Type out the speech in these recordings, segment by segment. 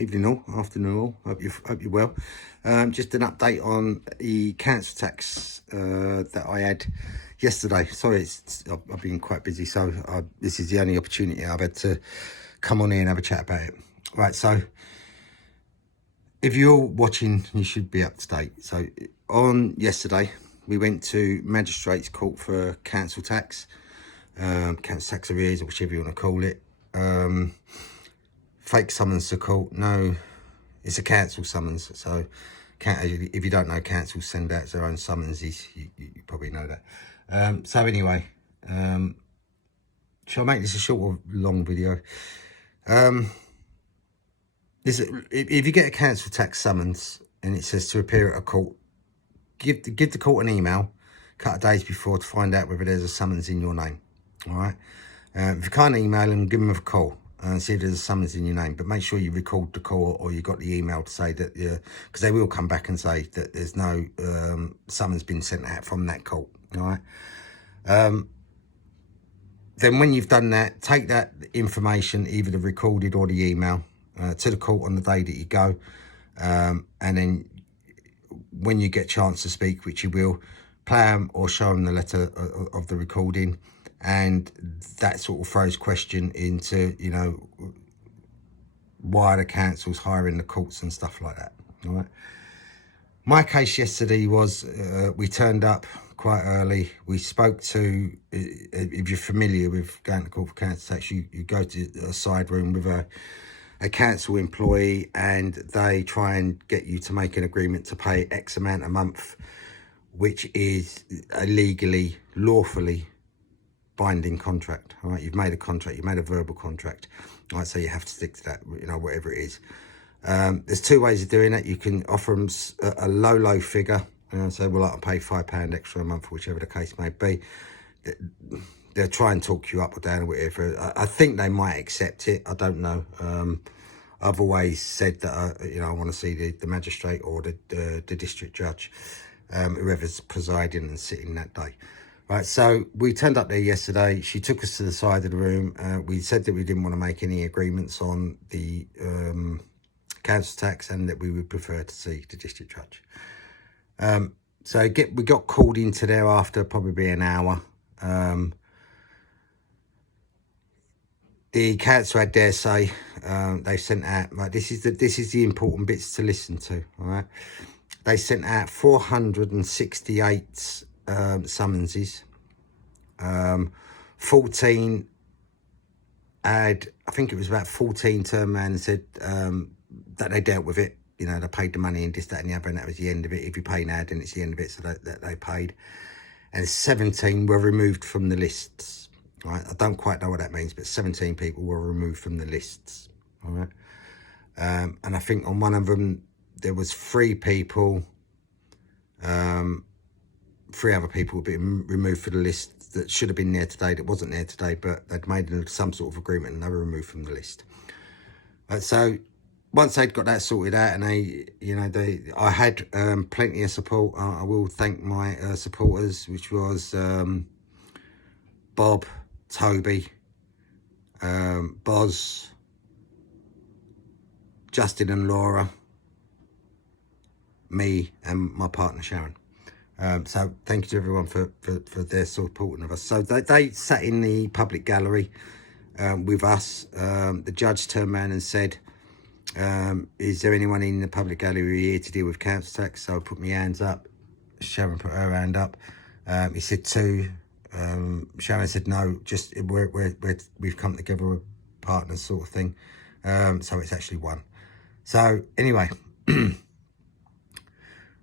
evening all, afternoon all. Hope you're well. Just an update on the council tax that I had yesterday. Sorry, I've been quite busy, so this is the only opportunity I've had to come on here and have a chat about it. Right, so if you're watching, you should be up to date. So on yesterday, we went to Magistrates Court for council tax, council tax arrears, or whichever you want to call it. Fake summons to court. No, it's a council summons. So if you don't know, council send out their own summonses. You probably know that. So anyway, shall I make this a short or long video? If you get a council tax summons and it says to appear at a court, give the court an email a couple of days before to find out whether there's a summons in your name. All right. If you can't email them, give them a call and see if there's a summons in your name. But make sure you record the call or you got the email to say that, because they will come back and say that there's no summons been sent out from that court. All right. Then when you've done that, take that information, either the recorded or the email, to the court on the day that you go. And then when you get a chance to speak, which you will, play them or show them the letter of the recording. And that sort of throws question into, why the council's hiring the courts and stuff like that. All right. My case yesterday was we turned up quite early. We spoke to, if you're familiar with going to court for council tax, you go to a side room with a council employee and they try and get you to make an agreement to pay X amount a month, which is a legally, lawfully binding contract. All right, you've made a contract, you've made a verbal contract. All right, so you have to stick to that, whatever it is. There's two ways of doing it. You can offer them a low figure, say, well, I'll pay £5 extra a month, whichever the case may be. They'll try and talk you up or down or whatever. I think they might accept it. I don't know. I've always said that, I want to see the magistrate or the district judge, whoever's presiding and sitting that day. Right, so we turned up there yesterday. She took us to the side of the room. We said that we didn't want to make any agreements on the council tax and that we would prefer to see the district judge. So we got called into there after probably an hour. The council had their say. They sent out, right, this is the important bits to listen to. All right, they sent out 468 summonses. 14 had, I think it was about 14 turned around and said that they dealt with it. They paid the money and this, that and the other, and that was the end of it. If you pay now, then it's the end of it, so that they paid. And 17 were removed from the lists. All right, I don't quite know what that means, but 17 people were removed from the lists. All right, and I think on one of them there was 3 people. 3 other people have been removed from the list that should have been there today, that wasn't there today, but they'd made some sort of agreement and they were removed from the list. So once they'd got that sorted out, and I had plenty of support. I will thank my supporters, which was Bob, Toby, Boz, Justin and Laura, me and my partner Sharon. So thank you to everyone for their supporting of us. So they sat in the public gallery with us. The judge turned around and said, is there anyone in the public gallery here to deal with council tax? So I put my hands up. Sharon put her hand up. He said 2. Sharon said no, just we've come together with partners sort of thing. So it's actually 1. So anyway,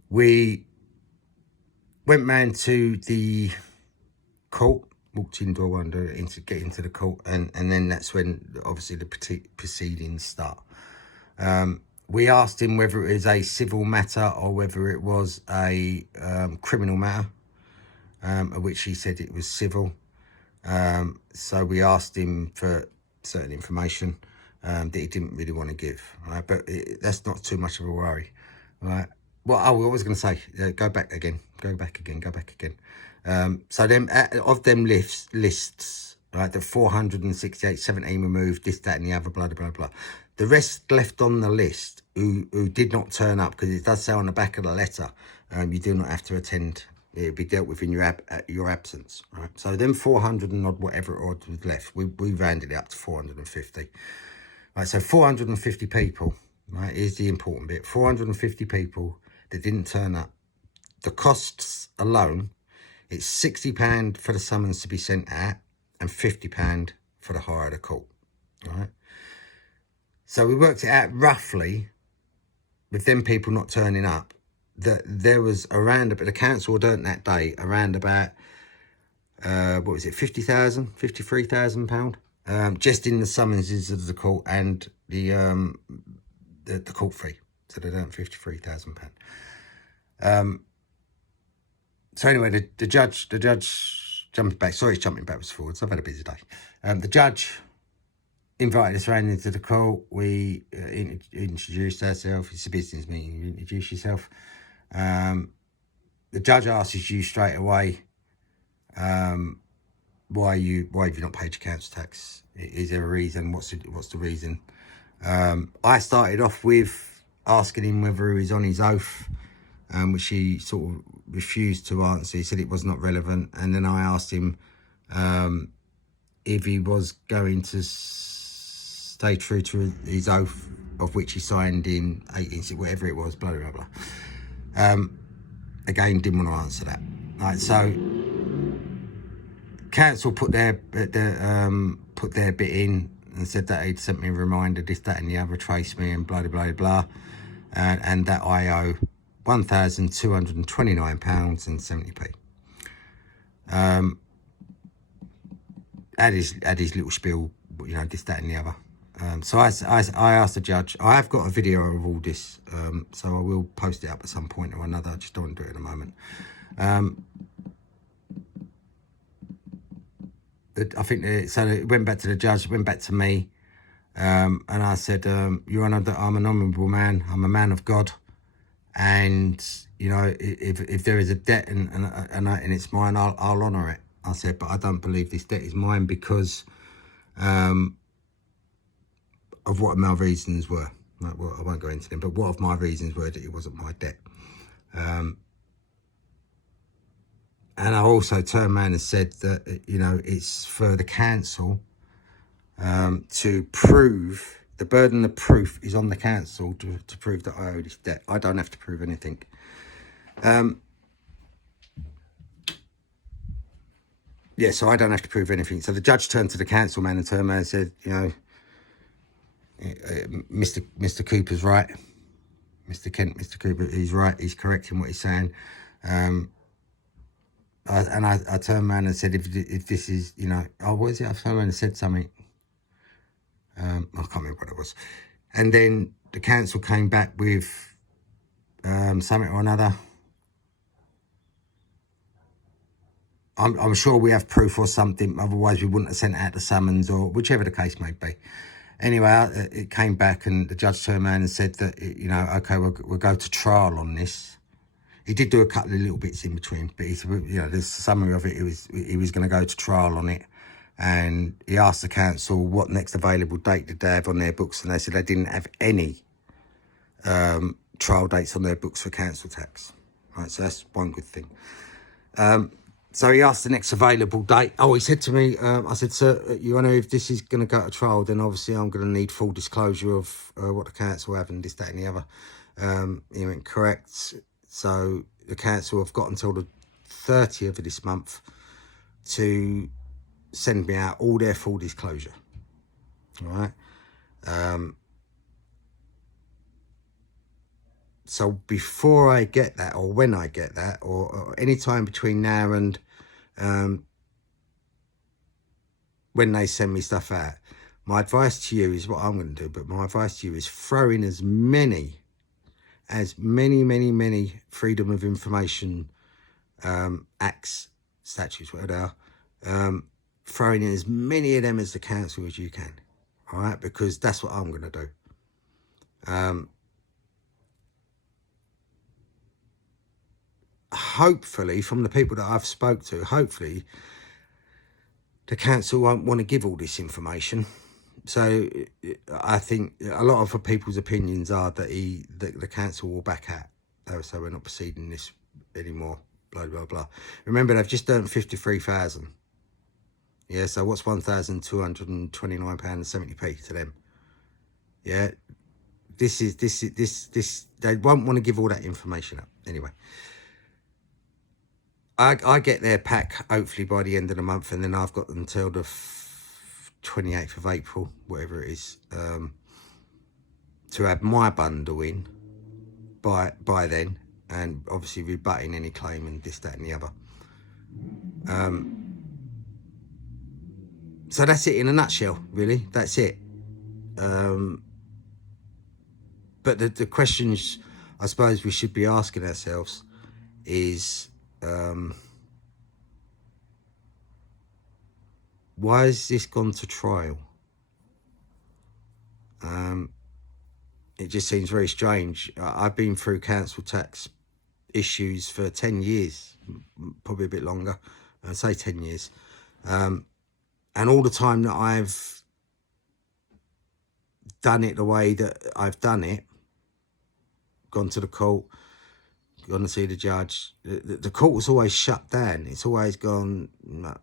we went round to the court, walked in door under to get into the court, and then that's when obviously the proceedings start. We asked him whether it was a civil matter or whether it was a criminal matter, of which he said it was civil. So we asked him for certain information that he didn't really want to give. Right? But that's not too much of a worry. Right? Well, I was going to say, go back again. So then, of them lists, right? The 468, 17 removed, this, that, and the other, blah, blah, blah. The rest left on the list who did not turn up, because it does say on the back of the letter, you do not have to attend. It'll be dealt with in your absence, right? So then 400 and odd, whatever it was left, we rounded it up to 450. Right, so 450 people, right, here's the important bit. 450 people that didn't turn up. The costs alone, it's £60 for the summons to be sent out and £50 for the hire of the court, right? So we worked it out roughly, with them people not turning up, that there was around, but the council had earned that day around about, what was it, £53,000, just in the summonses of the court and the court fee. So they earned £53,000. So anyway, the judge jumping back. Sorry, jumping backwards and forwards. I've had a busy day. The judge invited us around into the court. We introduced ourselves. It's a business meeting. You introduce yourself. The judge asks you straight away, why have you not paid your council tax? Is there a reason? What's the reason? I started off with asking him whether he was on his oath, which he sort of refused to answer. He said it was not relevant. And then I asked him if he was going to stay true to his oath, of which he signed in 18, whatever it was, blah, blah, blah. Again, didn't want to answer that. Right, so council put their bit in and said that he'd sent me a reminder, this, that, and the other, traced me, and blah, blah, blah, blah, and that I owe £1,229.70. Had his little spiel, you know, this, that, and the other. So I asked the judge. I have got a video of all this, so I will post it up at some point or another. I just don't want to do it at the moment. I think so. It went back to the judge, went back to me, and I said, "Your Honour, that I'm an honourable man. I'm a man of God, and you know, if there is a debt and it's mine, I'll honour it." I said, "But I don't believe this debt is mine because of what my reasons were. Well, I won't go into them, but what of my reasons were that it wasn't my debt." And I also turned around and said that, you know, it's for the council to prove, the burden of proof is on the council to prove that I owe this debt. I don't have to prove anything. Yeah, so I don't have to prove anything. So the judge turned to the council man and turned around and said, you know, Mr. Cooper's right. Mr. Cooper, he's right. He's correct in what he's saying. I turned around and said, if this is, you know, oh, what is it? I turned around and said something. I can't remember what it was. And then the council came back with something or another. I'm sure we have proof or something. Otherwise, we wouldn't have sent out the summons, or whichever the case may be. Anyway, it came back, and the judge turned around and said that, you know, okay, we'll go to trial on this. He did do a couple of little bits in between, but he said, you know, the summary of it, he was going to go to trial on it. And he asked the council what next available date did they have on their books, and they said they didn't have any trial dates on their books for council tax. Right, so that's one good thing. So he asked the next available date. Oh, he said to me, I said, "Sir, Your Honour, if this is going to go to trial, then obviously I'm going to need full disclosure of what the council have and this, that, and the other." He went, "Correct." So the council have got until the 30th of this month to send me out all their full disclosure. All right. So before I get that, or when I get that, or any time between now and when they send me stuff out, my advice to you is what I'm going to do. But my advice to you is throw in as many freedom of information acts, statutes, whatever they are, throwing in as many of them as the council as you can. All right, because that's what I'm going to do. Hopefully, from the people that I've spoke to, hopefully the council won't want to give all this information. So I think a lot of people's opinions are that the council will back out. So we're not proceeding this anymore, blah, blah, blah. Remember, they've just earned 53,000. Yeah, so what's £1,229.70p to them? Yeah, this, they won't want to give all that information up. Anyway, I get their pack hopefully by the end of the month, and then I've got until the 28th of April, whatever it is, to have my bundle in by then, and obviously rebutting any claim and this, that and the other. So that's it in a nutshell, really. That's it. But the questions I suppose we should be asking ourselves is, why has this gone to trial? It just seems very strange. I've been through council tax issues for 10 years, probably a bit longer, I'd say 10 years. And all the time that I've done it the way that I've done it, gone to the court, gone to see the judge, the court was always shut down. It's always gone, no,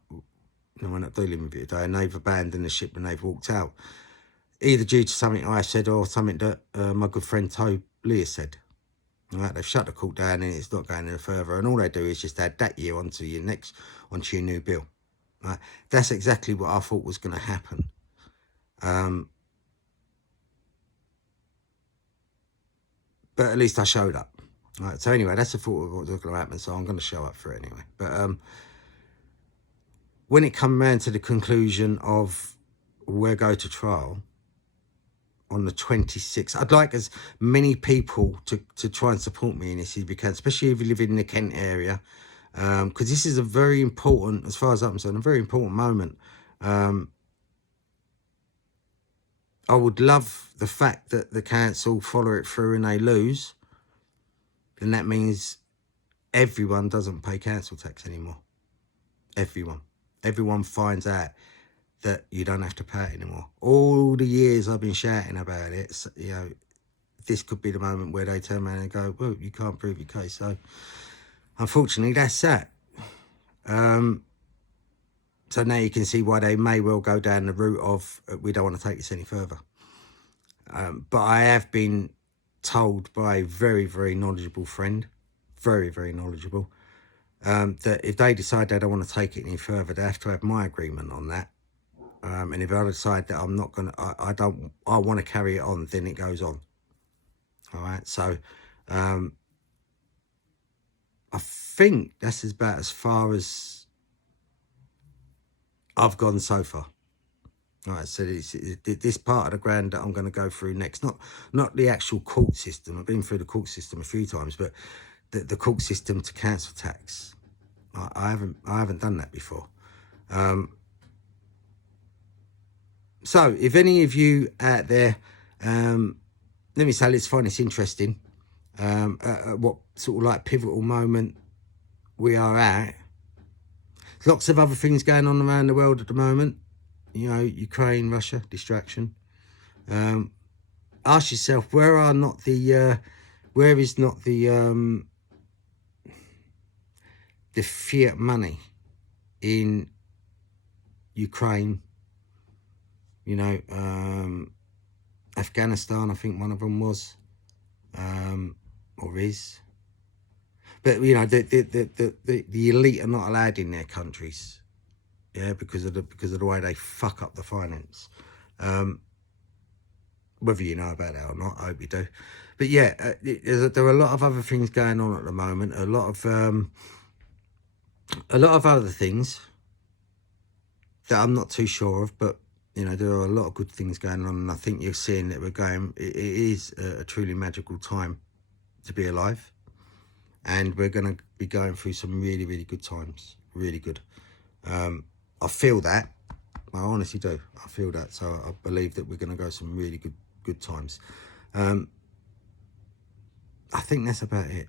we're not dealing with it today, and they've abandoned the ship and they've walked out. Either due to something I said or something that my good friend Toby Lear said. Right, they've shut the court down and it's not going any further, and all they do is just add that year onto your new bill. Right, that's exactly what I thought was going to happen. But at least I showed up. Right, so anyway, that's the thought of what was going to happen, so I'm going to show up for it anyway. But when it comes around to the conclusion of we'll go to trial on the 26th, I'd like as many people to try and support me in this as we can, especially if you live in the Kent area, because this is a very important, as far as I'm concerned, a very important moment. I would love the fact that the council follow it through and they lose, then that means everyone doesn't pay council tax anymore. Everyone finds out that you don't have to pay it anymore. All the years I've been shouting about it, you know, this could be the moment where they turn around and go, well, you can't prove your case. So unfortunately, that's that. So now you can see why they may well go down the route of, we don't want to take this any further. But I have been told by a very, very knowledgeable friend, very, very knowledgeable, that if they decide they don't want to take it any further, they have to have my agreement on that. And if I decide that I'm not going to, I want to carry it on, then it goes on. All right. So I think that's about as far as I've gone so far. All right, so this part of the ground that I'm going to go through next, not the actual court system. I've been through the court system a few times, but the court system to council tax, I haven't done that before. So if any of you out there, let me say, let's find this interesting. What sort of like pivotal moment we are at. Lots of other things going on around the world at the moment. You know, Ukraine, Russia, distraction. Ask yourself, where is not the fiat money in Ukraine? You know, Afghanistan, I think one of them was, or is. But you know, the elite are not allowed in their countries. Yeah, because of the way they fuck up the finance. Whether you know about that or not, I hope you do. But yeah, there are a lot of other things going on at the moment. A lot of other things that I'm not too sure of. But you know, there are a lot of good things going on, and I think you're seeing that we're going. It is a truly magical time to be alive, and we're going to be going through some really, really good times. Really good. I feel that. I honestly do. I feel that. So I believe that we're going to go some really good times. I think that's about it.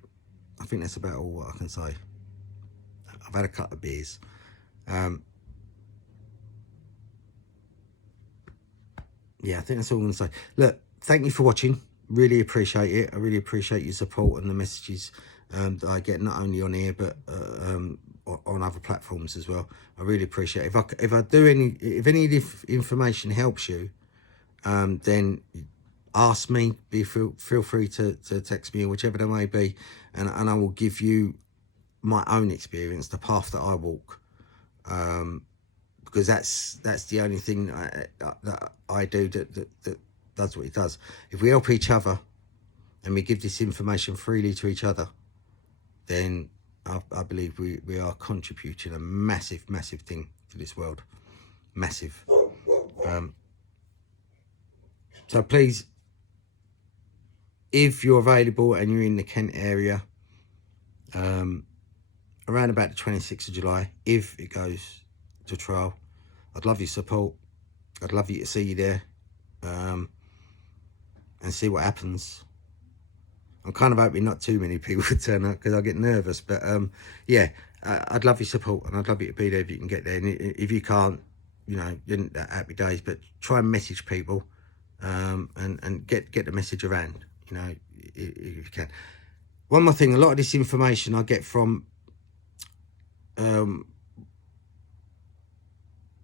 I think that's about all what I can say. I've had a couple of beers. yeah, I think that's all I'm going to say. Look, thank you for watching. Really appreciate it. I really appreciate your support and the messages that I get, not only on here but on other platforms as well. I really appreciate it. If any of the information helps you, then ask me. Feel free to text me, or whichever there may be, and I will give you my own experience, the path that I walk, because that's the only thing that I do that does what it does. If we help each other and we give this information freely to each other, then I believe we are contributing a massive thing to this world. Massive. So please, if you're available and you're in the Kent area, around about the 26th of July, if it goes to trial, I'd love your support. I'd love you to see you there, and see what happens. I'm kind of hoping not too many people would turn up, because I get nervous, but yeah, I'd love your support, and I'd love you to be there if you can get there. And if you can't, you know, happy days, but try and message people, and get the message around, you know, if you can. One more thing, a lot of this information I get from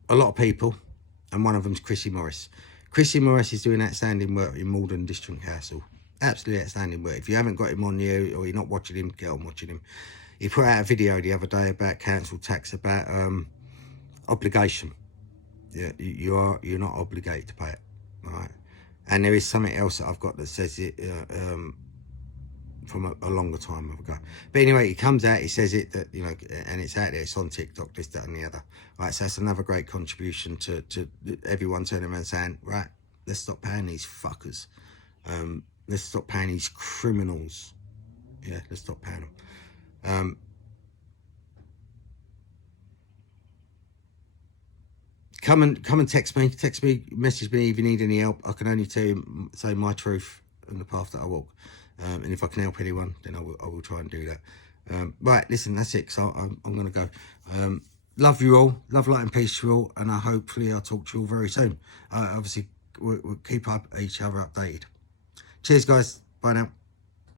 a lot of people, and one of them's Chrissy Morris. Chrissy Morris is doing outstanding work in Malden District Council. Absolutely outstanding work. If you haven't got him on you, or you're not watching him, get on watching him. He put out a video the other day about council tax, about obligation. Yeah, you're not obligated to pay it, all right? And there is something else that I've got that says it from a longer time ago. But anyway, it comes out, it says it, that, you know, and it's out there, it's on TikTok, this, that and the other. Right, so that's another great contribution to everyone turning around saying, right, let's stop paying these fuckers. Let's stop paying these criminals. Yeah, let's stop paying them. Come and text me, message me if you need any help. I can only say my truth and the path that I walk. And if I can help anyone, then I will try and do that. Right, listen, that's it. So I'm going to go. Love you all. Love, light and peace to you all. And hopefully I'll talk to you all very soon. Obviously, we'll keep each other updated. Cheers, guys. Bye now.